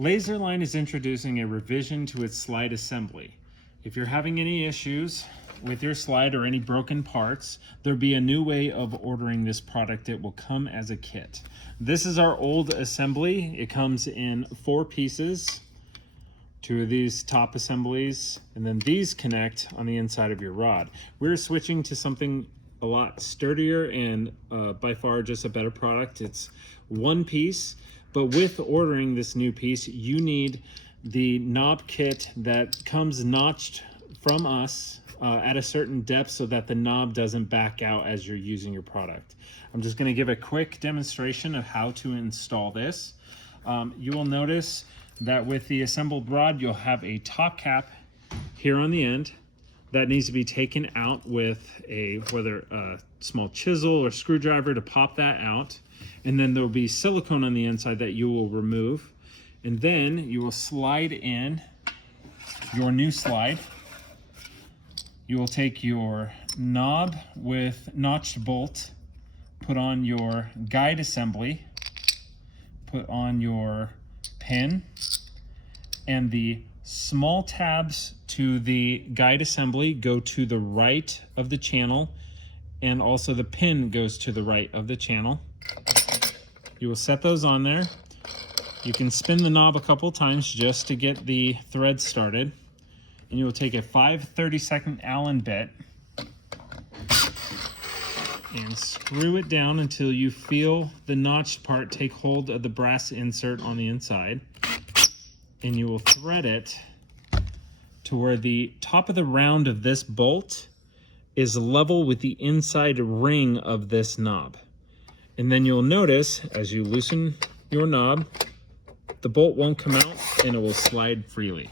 LaserLine is introducing a revision to its slide assembly. If you're having any issues with your slide or any broken parts, there'll be a new way of ordering this product. It will come as a kit. This is our old assembly. It comes in 4 pieces, 2 of these top assemblies, and then these connect on the inside of your rod. We're switching to something a lot sturdier and by far just a better product. It's 1 piece, but with ordering this new piece, you need the knob kit that comes notched from us at a certain depth so that the knob doesn't back out as you're using your product. I'm just going to give a quick demonstration of how to install this. You will notice that with the assembled rod, you'll have a top cap here on the end that needs to be taken out with whether a small chisel or screwdriver to pop that out. And then there'll be silicone on the inside that you will remove. And then you will slide in your new slide. You will take your knob with notched bolt, put on your guide assembly, put on your pin, and the small tabs to the guide assembly go to the right of the channel, and also the pin goes to the right of the channel. You will set those on there. You can spin the knob a couple times just to get the thread started. And you will take a 5/32 Allen bit and screw it down until you feel the notched part take hold of the brass insert on the inside. And you will thread it to where the top of the round of this bolt is level with the inside ring of this knob. And then you'll notice as you loosen your knob, the bolt won't come out and it will slide freely.